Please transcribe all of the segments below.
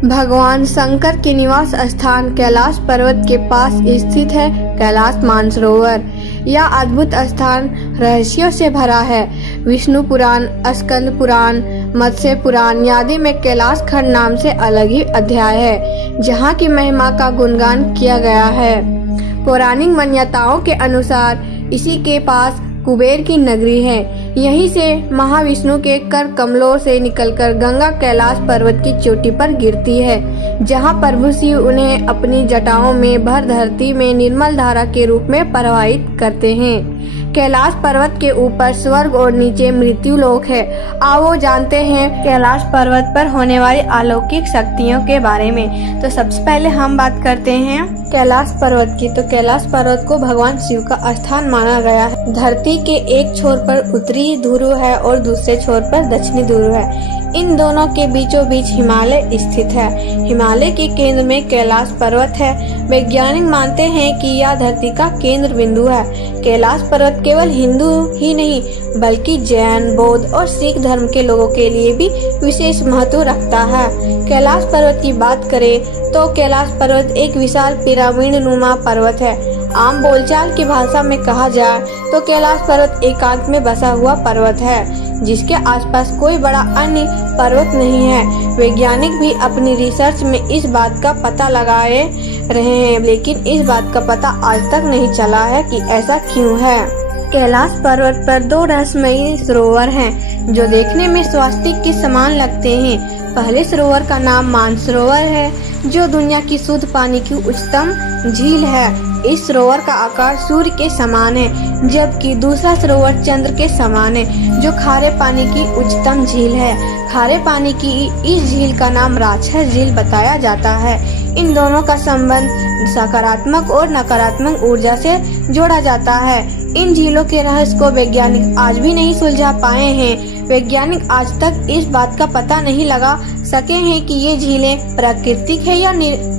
भगवान शंकर के निवास स्थान कैलाश पर्वत के पास स्थित है कैलाश मानसरोवर। यह अद्भुत स्थान रहस्यों से भरा है। विष्णु पुराण, स्कंद पुराण, मत्स्य पुराण आदि में कैलाश खंड नाम से अलग ही अध्याय है, जहाँ की महिमा का गुणगान किया गया है। पौराणिक मान्यताओं के अनुसार इसी के पास कुबेर की नगरी है। यहीं से महाविष्णु के कर कमलों से निकलकर गंगा कैलाश पर्वत की चोटी पर गिरती है, जहां प्रभु शिव उन्हें अपनी जटाओं में भर धरती में निर्मल धारा के रूप में प्रवाहित करते हैं। कैलाश पर्वत के ऊपर स्वर्ग और नीचे मृत्यु लोक है। आओ जानते हैं कैलाश पर्वत पर होने वाली अलौकिक शक्तियों के बारे में। तो सबसे पहले हम बात करते हैं कैलाश पर्वत की। तो कैलाश पर्वत को भगवान शिव का स्थान माना गया है। धरती के एक छोर पर उत्तरी ध्रुव है और दूसरे छोर पर दक्षिणी ध्रुव है। इन दोनों के बीचों बीच हिमालय स्थित है। हिमालय के केंद्र में कैलाश पर्वत है। वैज्ञानिक मानते हैं कि यह धरती का केंद्र बिंदु है। कैलाश पर्वत केवल हिंदू ही नहीं बल्कि जैन, बौद्ध और सिख धर्म के लोगों के लिए भी विशेष महत्व रखता है। कैलाश पर्वत की बात करें तो कैलाश पर्वत एक विशाल पिरामिड नुमा पर्वत है। आम बोलचाल की भाषा में कहा जाए तो कैलाश पर्वत एकांत में बसा हुआ पर्वत है, जिसके आसपास कोई बड़ा अन्य पर्वत नहीं है। वैज्ञानिक भी अपनी रिसर्च में इस बात का पता लगाए रहे हैं, लेकिन इस बात का पता आज तक नहीं चला है कि ऐसा क्यों है। कैलाश पर्वत पर दो रहस्यमयी सरोवर हैं, जो देखने में स्वास्तिक के समान लगते हैं। पहले सरोवर का नाम मानसरोवर है, जो दुनिया की शुद्ध पानी की उच्चतम झील है। इस सरोवर का आकार सूर्य के समान है, जबकि दूसरा सरोवर चंद्र के समान है, जो खारे पानी की उच्चतम झील है। खारे पानी की इस झील का नाम राक्षस झील बताया जाता है। इन दोनों का संबंध सकारात्मक और नकारात्मक ऊर्जा से जोड़ा जाता है। इन झीलों के रहस्य को वैज्ञानिक आज भी नहीं सुलझा पाए हैं। वैज्ञानिक आज तक इस बात का पता नहीं लगा सके हैं कि ये झीलें प्राकृतिक है या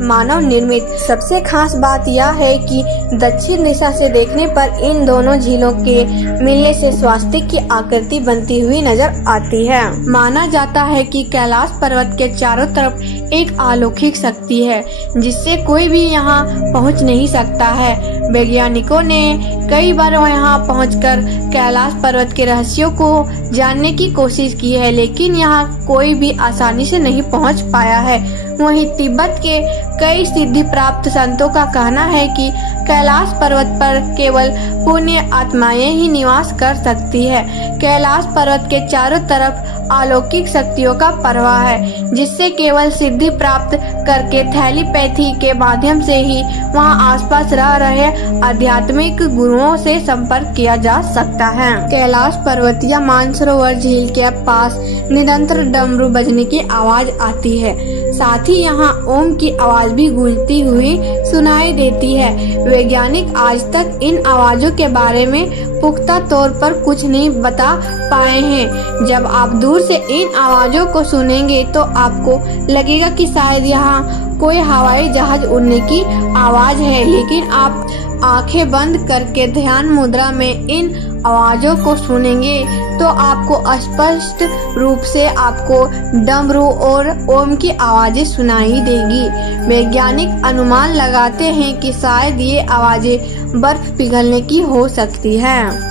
मानव निर्मित। सबसे खास बात यह है कि दक्षिण दिशा से देखने पर इन दोनों झीलों के मिलने से स्वास्तिक की आकृति बनती हुई नजर आती है। माना जाता है कि कैलाश पर्वत के चारों तरफ एक अलौकिक शक्ति है, जिससे कोई भी यहाँ पहुँच नहीं सकता है। वैज्ञानिकों ने कई बार यहाँ पहुंचकर कैलाश पर्वत के रहस्यों को जानने की कोशिश की है, लेकिन यहाँ कोई भी आसानी से नहीं पहुंच पाया है। वहीं तिब्बत के कई सिद्धि प्राप्त संतों का कहना है कि कैलाश पर्वत पर केवल पुण्य आत्माएं ही निवास कर सकती है। कैलाश पर्वत के चारों तरफ अलौकिक शक्तियों का प्रवाह है, जिससे केवल सिद्धि प्राप्त करके थैलीपैथी के माध्यम से ही वहां आसपास रह रहे आध्यात्मिक गुरुओं से संपर्क किया जा सकता है। कैलाश पर्वत या मानसरोवर झील के पास निरंतर डमरू बजने की आवाज आती है। साथ ही यहाँ ओम की आवाज भी गूंजती हुई सुनाई देती है। वैज्ञानिक आज तक इन आवाजों के बारे में पुख्ता तौर पर कुछ नहीं बता पाए हैं। जब आप दूर से इन आवाजों को सुनेंगे तो आपको लगेगा कि शायद यहाँ कोई हवाई जहाज उड़ने की आवाज है, लेकिन आप आंखें बंद करके ध्यान मुद्रा में इन आवाजों को सुनेंगे तो आपको स्पष्ट रूप से आपको डमरू और ओम की आवाजें सुनाई देगी। वैज्ञानिक अनुमान लगाते हैं कि शायद ये आवाजें बर्फ पिघलने की हो सकती है।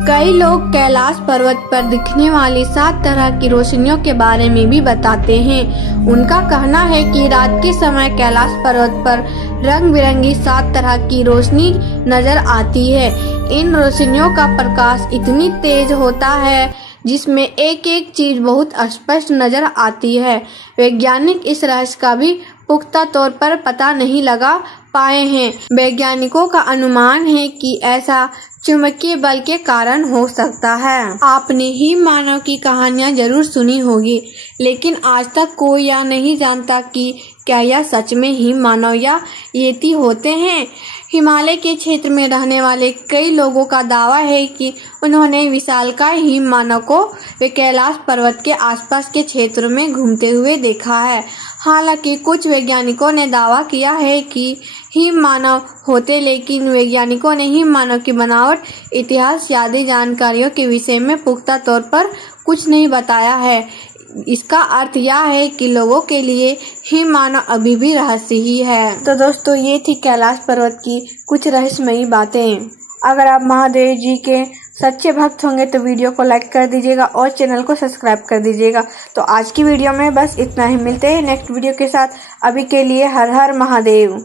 कई लोग कैलाश पर्वत पर दिखने वाली 7 तरह की रोशनियों के बारे में भी बताते हैं। उनका कहना है कि रात के समय कैलाश पर्वत पर रंग बिरंगी 7 तरह की रोशनी नजर आती है। इन रोशनियों का प्रकाश इतनी तेज होता है जिसमें एक एक चीज बहुत स्पष्ट नजर आती है। वैज्ञानिक इस रहस्य का भी पुख्ता तौर पर पता नहीं लगा पाए हैं। वैज्ञानिकों का अनुमान है कि ऐसा चुंबकीय बल के कारण हो सकता है। आपने हिम मानव की कहानियां जरूर सुनी होगी, लेकिन आज तक कोई यह नहीं जानता कि क्या यह सच में हिम मानव या येती होते हैं। हिमालय के क्षेत्र में रहने वाले कई लोगों का दावा है कि उन्होंने विशालकाय हिम मानव को कैलाश पर्वत के आसपास के क्षेत्रों में घूमते हुए देखा है। हालांकि कुछ वैज्ञानिकों ने दावा किया है कि हिम मानव होते, लेकिन वैज्ञानिकों ने हिम मानव की बनावट, इतिहास आदि जानकारियों के विषय में पुख्ता तौर पर कुछ नहीं बताया है। इसका अर्थ यह है कि लोगों के लिए ही मानो अभी भी रहस्य ही है। तो दोस्तों, ये थी कैलाश पर्वत की कुछ रहस्यमयी बातें। अगर आप महादेव जी के सच्चे भक्त होंगे तो वीडियो को लाइक कर दीजिएगा और चैनल को सब्सक्राइब कर दीजिएगा। तो आज की वीडियो में बस इतना ही। मिलते हैं नेक्स्ट वीडियो के साथ। अभी के लिए हर हर महादेव।